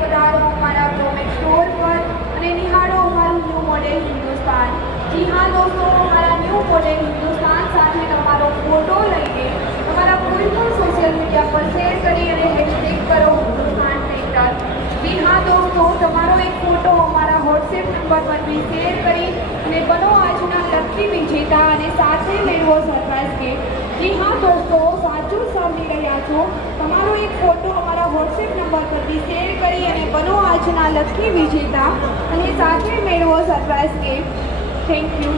पधारो हमारा Pro Max store पर અને નિહાળો અમારું ન્યૂ મોડેલ હિન્દુસ્તાન। જી હા દોસ્તો, અમારા ન્યૂ મોડેલ હિન્દુસ્તાન સાથે તમારો ફોટો લઈને તમારા કોઈ પણ સોશિયલ મીડિયા પર શેર કરી અને હેશટેગ કરો હિન્દુસ્તાન સેન્ટર। જી હા દોસ્તો, તમારો એક ફોટો અમારા વોટ્સએપ નંબર પર બી શેર કરી અને બનો આજના લકી વિજેતા અને સાથે મેળવો સરપ્રાઈઝ ગિફ્ટ। જી હા દોસ્તો, સાચું સાંભળી રહ્યા છો, તમારો એક ફોટો અમારા વોટ્સએપ નંબર પર બી શેર કરી અને બનો આજના લકી વિજેતા અને સાથે મેળવો સરપ્રાઈઝ ગિફ્ટ। Thank you.